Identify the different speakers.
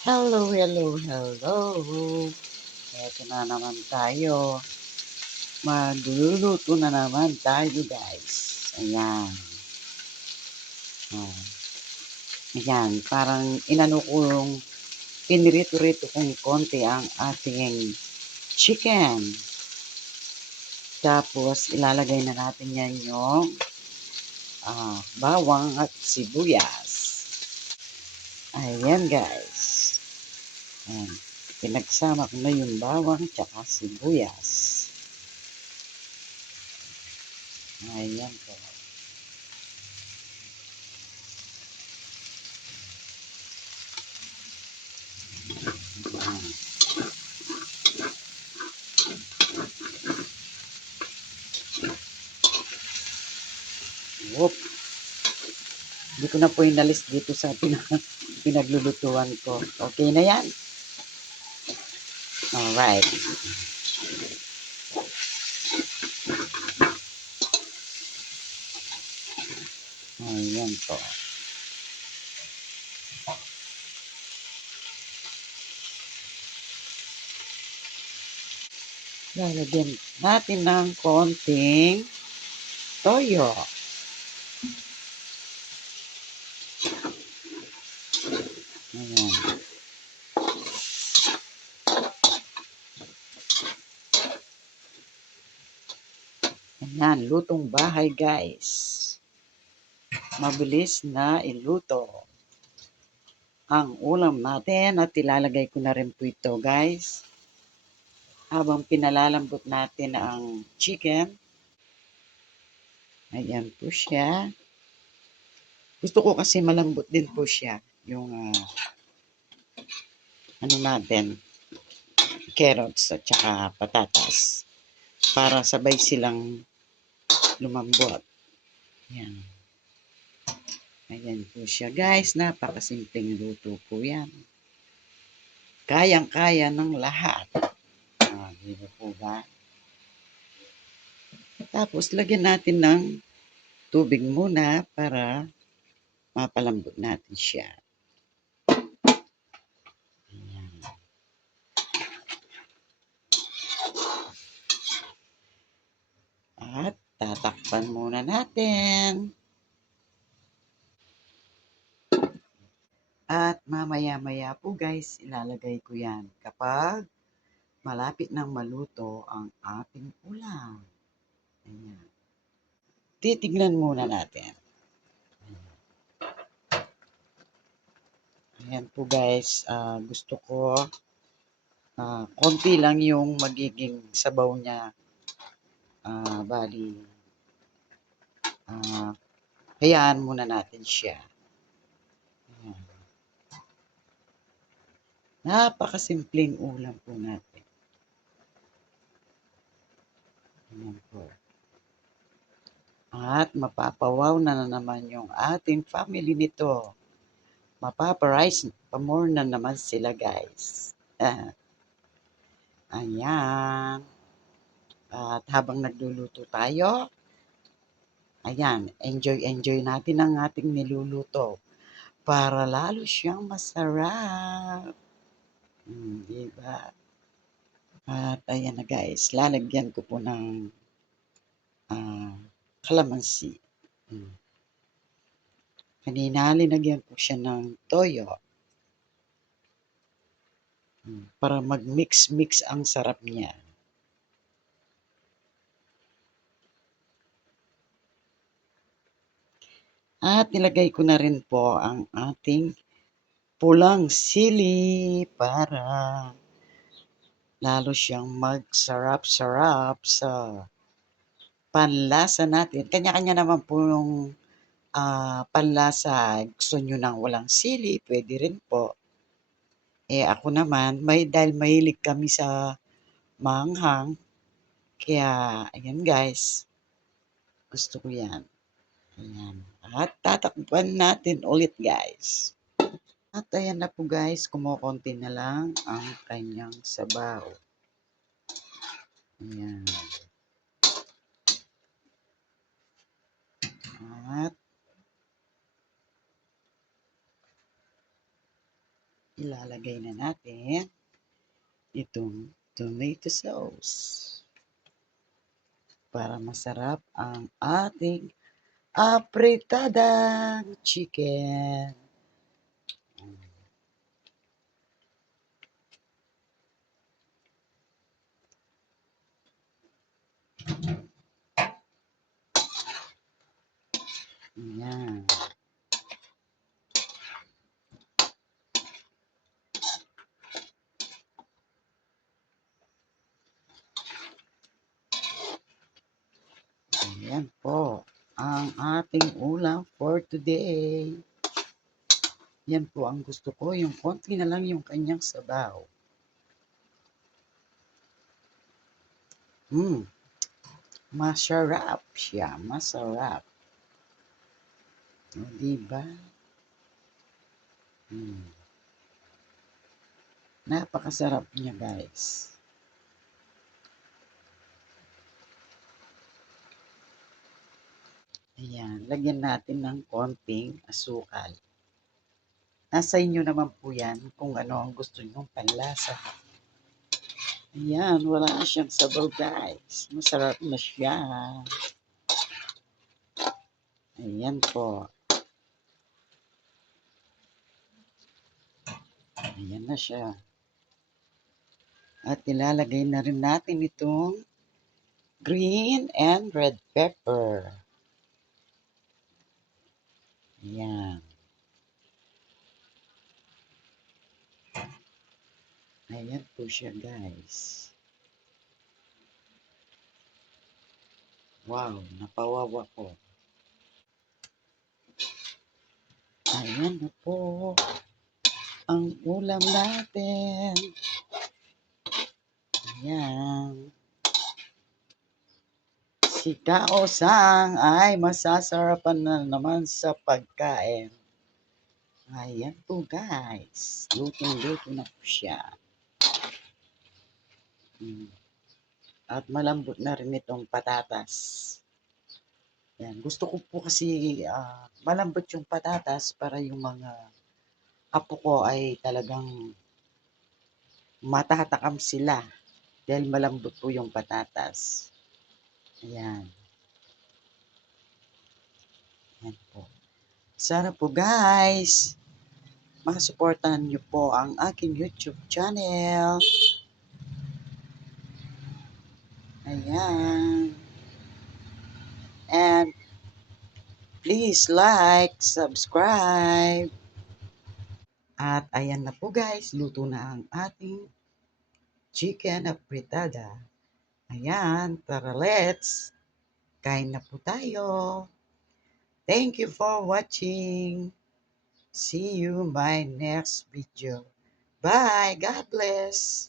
Speaker 1: Hello, hello, hello. Eto na naman tayo. Magluluto na naman tayo, guys. Ayan. Oh. Ayan, parang inano ko yung pinirito-rito kong konti ang ating chicken. Tapos, ilalagay na natin yan yung ah, bawang at sibuyas. Ayan, guys. Ayan. Pinagsama ko na yung bawang tsaka sibuyas. Ayan po. Ayan. Whoop. Hindi ko na po inalis dito sa pinag pinaglulutuan ko. Okay na yan? Alright. Ayan po. Lalagyan natin ng konting toyo. Ayan. Ayan, lutong bahay guys. Mabilis na iluto. Ang ulam natin at ilalagay ko na rin po ito guys. Habang pinalalambot natin ang chicken. Ayan po siya. Gusto ko kasi malambot din po siya. Yung ah, ano natin, carrots at saka patatas. Para sabay silang lumambot. Ayan. Ayan po siya guys. Napakasimpleng luto po yan. Kayang-kaya ng lahat. Ah, di ba po ba? Tapos lagyan natin ng tubig muna para mapalambot natin siya. Ayan. At tatakpan muna natin. At mamaya-maya po guys, ilalagay ko yan kapag malapit nang maluto ang ating ulam. Ayan. Titignan muna natin. Ayan po guys, ah, gusto ko ah, konti lang yung magiging sabaw niya. Ah, bali, ah, hayaan muna natin siya. Ayan. Napakasimpleng ulam po natin. Ayan po. At mapapawaw na, na naman yung ating family nito. Mapaparize pa more na naman sila guys. Ah, ayan. At habang nagluluto tayo, ayan, enjoy-enjoy natin ang ating niluluto para lalo siyang masarap. Hmm, di ba? At ayan na guys, lalagyan ko po ng ah, kalamansi. Hmm. Kanina linagyan ko siya ng toyo. Hmm, Para mag-mix-mix ang sarap niya. At nilagay ko na rin po ang ating pulang sili para lalo siyang magsarap-sarap sa panlasa natin. Kanya-kanya naman po yung ah, panlasa. Gusto nyo ng walang sili, pwede rin po. Eh ako naman, may dahil mahilig kami sa manghang. Kaya, ayan guys. Gusto ko yan. Ayan. At tatakpan natin ulit guys. At ayan na po guys, kumukonti na lang ang kanyang sabaw. Ayan. At ilalagay na natin itong tomato sauce para masarap ang ating apritadang chicken. Ayan po ang ating ulam for today. Yan po ang gusto ko, yung konti na lang yung kanyang sabaw. Hmm. Masarap siya, masarap. O, diba? Hmm. Napakasarap niya, guys. Ayan, lagyan natin ng konting asukal. Nasa inyo naman po yan kung ano ang gusto nyong panlasa. Ayan, wala na siyang sabaw guys. Masarap na siya. Ayan po. Ayan na siya. At ilalagay na rin natin itong green and red pepper. Ayan. Ayan po siya guys. Wow, napawawa ko. Ayan na po ang ulam natin. Ayan. Si Kaosang ay masasarapan na naman sa pagkain. Ayan po guys. Lutong-luto na po siya. Mm. At malambot na rin itong patatas. Yan. Gusto ko po kasi uh, malambot yung patatas para yung mga apo ko ay talagang matatakam sila dahil malambot po yung patatas. Ayan. Ayan po. Sana po guys, makasuportahan niyo po ang aking YouTube channel. Ayan. And please like, subscribe. At ayan na po guys, luto na ang ating chicken apritada. Ayan, tara let's. Kain na po tayo. Thank you for watching. See you my next video. Bye. God bless.